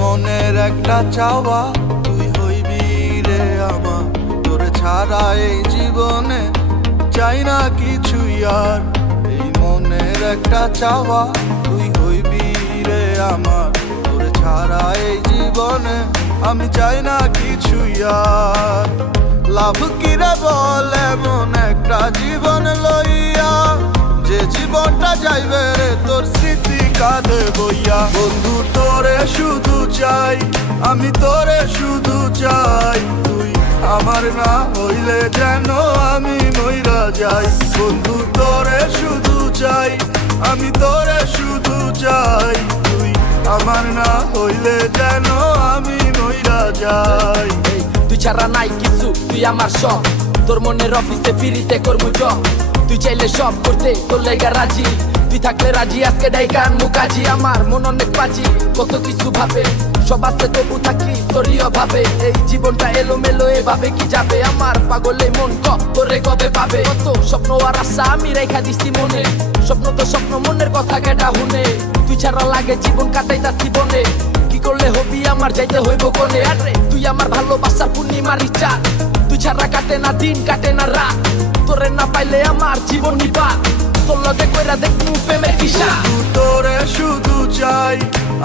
মনের একটা চাওয়া তুই হইবি রে আমার, তোর ছাড়া এই জীবনে চাই না কিছুই আর। এই মনের একটা চাওয়া তুই হইবি রে আমার, তোর ছাড়া এই জীবনে আমি চাই না কিছুই আর। লাভ কিরে বল এমন একটা জীবন লইয়া, যে জীবনটা যাইবে রে তোর স্মৃতি কাঁধে বইয়া। বন্ধু তোরে শুধু চাই, আমি তোরে শুধু চাই, তুই আমার না হইলে যেন আমি মইরা যাই। বন্ধু তোরে শুধু চাই, আমি তোরে শুধু চাই, তুই আমার না হইলে যেন আমি মইরা যাই। তুই ছাড়া নাই কিছু, তুই আমার সব, তোর মনের অফিসে ফিরিতে করবো জব। তুই চাইলে সব করতে তোর লেগা রাজি, তুই থাকলে রাজি আজকে ডাইকান মুকাজি। আমার মন অনেক বাজি, কত কিছু ভাবে, সব আসতে তবু থাকি তোরই অভাবে। এই জীবনটা এলো মেলো এভাবে কি যাবে, আমার পাগলে মন তোরে কবে পাবে। কত স্বপ্ন আর আশা আমি রেখা দিছি মনে, স্বপ্ন তো স্বপ্ন মনের কথা কেটা শুনে। তুই ছাড়া লাগে জীবন কাটাইতাছি বনে, কি করলে হবি আমার যাইতে হইব কোনে। আরে তুই আমার ভালোবাসার পূর্ণিমার ইচ্ছা, তুই ছাড়া কাটে না দিন কাটে না রাত, তোরে না পাইলে আমার জীবন নিবা। তোর লগে কইরা দেখমু প্রেমের কিসা। তোরে শুধু চাই,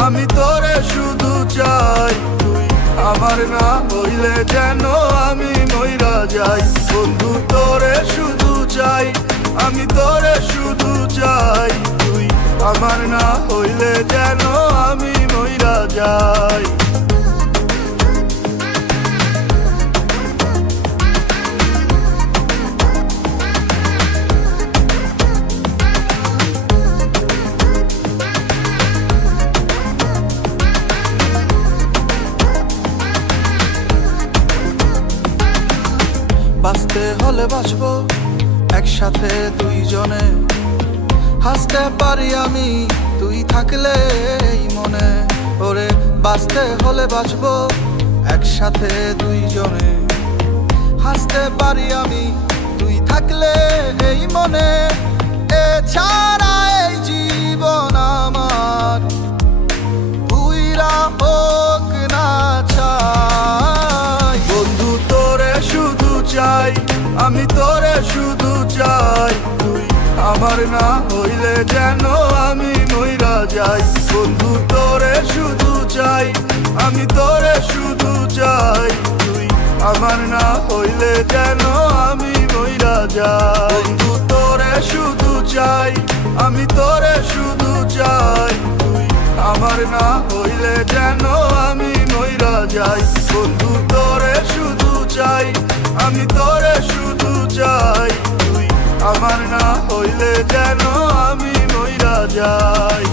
আমি তোরে শুধু চাই, তুই আমার না হইলে যেন আমি মইরা যাই। বন্ধু তোরে শুধু চাই, আমি তোরে শুধু চাই, তুই আমার না হইলে যেন আমি মইরা যাই। বাঁচতে হলে বাঁচবো একসাথে দুইজনে, হাসতে পারি আমি তুই থাকলে এই মনে। ওরে বাঁচতে হলে বাঁচবো একসাথে দুইজনে, হাসতে পারি আমি তুই থাকলে এই মনে। এছাড়া এই জীবন আমার পুইরা হোক না চাই। বন্ধু তোরে শুধু চাই, আমি তোরে শুধু চাই, তুই আমার না হইলে যেন আমি মইরা যাই। বন্ধু তোরে শুধু চাই, আমি তোরে শুধু চাই, তুই আমার না হইলে যেন আমি মইরা যাই। বন্ধু তোরে শুধু চাই, আমি তোরে শুধু চাই, তুই আমার না হইলে যেন আমি মইরা যাই। বন্ধু তোরে শুধু চাই, আমি তোরে শুধু চাই, তুই আমার না হইলে যেন আমি মইরা যাই।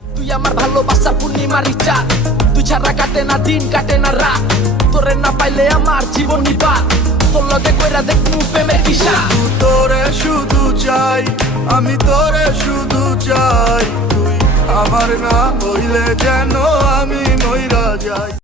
তুই আমার ভালোবাসার পূর্ণিমার ইচ্ছা, তুই ছাড়া কাটে না দিন কাটে না রাত, তোরে না পাইলে আমার জীবন নিবা। তোর লগে কইরা দেখমু প্রেমের কিসা। তোরে শুধু চাই, আমি তোরে শুধু চাই, তুই আমার না হইলে যেন আমি মইরা যাই।